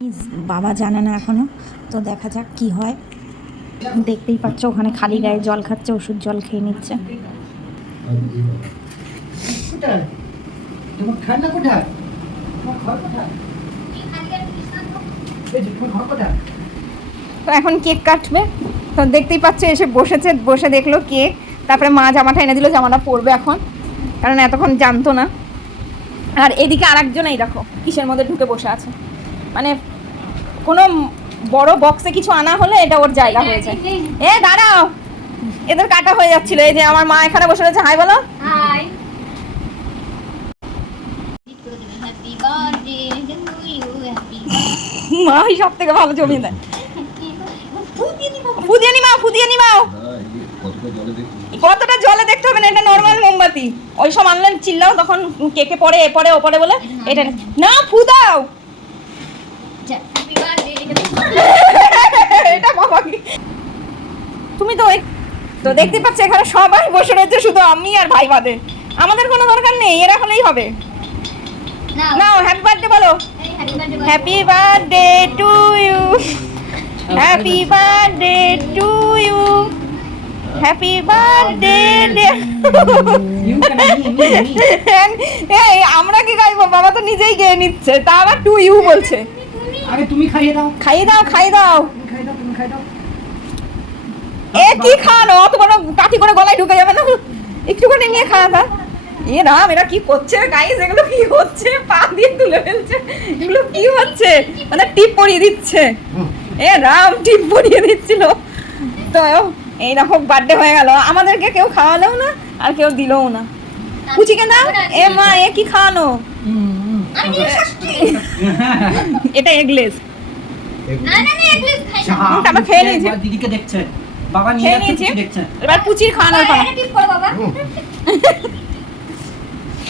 বাবা জানে না এখনো, তো দেখা যাক কি হয়। দেখতেই পাচ্ছ ওখানে খালি গায়ে জল খাচ্ছে, ওষুধ জল খেয়ে নিচ্ছে। তো এখন কেক কাটবে, তো দেখতেই পাচ্ছ এসে বসেছে, বসে দেখলো কেক, তারপরে মা জামাটা এনে দিল, জামাটা পরবে এখন, কারণ এতক্ষণ জানতো না। আর এদিকে আরেকজন এই দেখো কিসের মধ্যে ঢুকে বসে আছে, মানে কোনো বড় বক্সে কিছু আনা হলে এটা ওর জায়গা হয়েছে। এ দাঁড়াও, এদের কাটা হয়ে যাচ্ছিল। এই যে আমার মা এখানে বসে রয়েছে, হাই বলো। হাই। মাই সব থেকে ভালো জমিয়ে দেয়। ফুদিয়ে নিমাও, ফুদিয়ে নিমাও। কতটা জলে দেখতে হবে না, এটা নর্মাল মোমবাতি। ওই সব আনলেন চিল্লাও, তখন কেকে পড়ে এ পড়ে ও পড়ে বলে এটা না ফুদাও। এটা বাবা কি, তুমি তো তো দেখতে পাচ্ছ এখানে সবাই বসে রয়েছে, শুধু আমি আর ভাই বাদে। আমাদের কোনো দরকার নেই, এরা হলেই হবে। নাও হ্যাপি বার্থডে বলো। Happy birthday to you, happy birthday to you, happy birthday. আমরা কি গাইবো, বাবা তো নিজেই গেয়ে নিচ্ছে, তা আবার টু ইউ বলছে। আরে তুমি খাইয়ে দাও, খাইয়ে দাও, খাইয়ে দাও। তুমি খাই দাও। এ কি খানো, অত বড় কাঠি করে গলায় ঢুকে যাবে না, একটুখানি নিয়ে খাওয়া দাও। এ রাম, এরা কি করছে গাইস, এগুলো কি হচ্ছে, পা দিয়ে তুলে ফেলছে, এগুলো কি হচ্ছে, মানে টিপ পরিয়ে দিচ্ছে। এ রাম, টিপ পরিয়ে দিচ্ছিল। তো এই রকম বার্থডে হয়ে গেল, আমাদেরকে কেউ খাওয়ালেও না আর কেউ দিলও না। পুচিকে দাও। এ মা, এ কি খাওয়ানো, এটা এগলেস। না না না এগলেস খাই না, তারপর খেয়ে নিয়েছি, দিদিকে দেখছে, বাবা নিয়ে যাচ্ছে, পুচি দেখছে। এবার পুচির খাওয়ানোর পালা, এটা টিপ করো বাবা।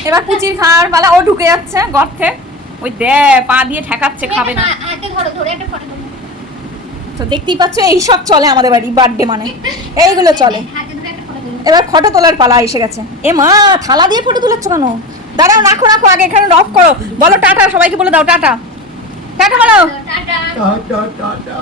এবার পুচির খাওয়ার পালা। ও ঢুকে যাচ্ছে গর্তে, ওই দে পা দিয়ে ঠেকাচ্ছে, খাবে না। হাতে ধরো, ধরে একটা ফটো তুলো। তো দেখতেই পাচ্ছ এইসব চলে আমাদের বাড়ি, বার্থডে মানে এইগুলো চলে। হাতে ধরে একটা ফটো তুলো। এবার ফটো তোলার পালা এসে গেছে। এ মা, থালা দিয়ে ফটো তুলেছ কেন? দাঁড়াও, রাখো রাখো, আগে এখানে অফ করো। বলো টাটা, সবাইকে বলে দাও টাটা, টাটা বলো। টাটা। Tata tata.